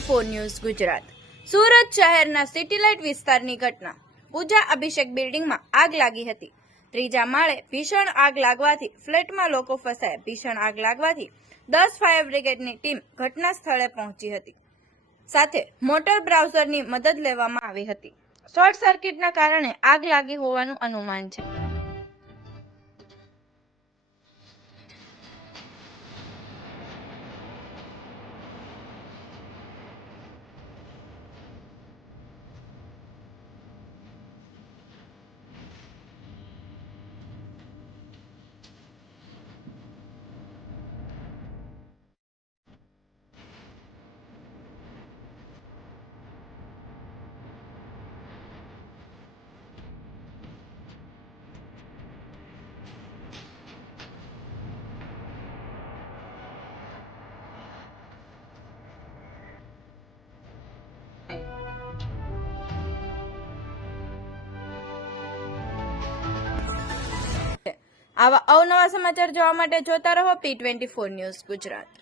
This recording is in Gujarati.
P24 ન્યૂઝ ગુજરાત સુરત શહેરના સિટી લાઇટ વિસ્તારની ઘટના પૂજા અભિષેક બિલ્ડિંગમાં આગ લાગી હતી। ત્રીજા માળે ભીષણ આગ લાગવાથી ફ્લેટમાં લોકો ફસાયા। ભીષણ આગ લાગવાથી 10 ફાયર બ્રિગેડની ટીમ ઘટના સ્થળે પહોંચી હતી, સાથે મોટર બ્રાઉઝરની મદદ લેવામાં આવી હતી। શોર્ટ સર્કિટના કારણે આગ લાગી હોવાનું અનુમાન છે। આવા અવનવા સમાચાર જોવા માટે જોતા રહો P24 ન્યૂઝ ગુજરાત।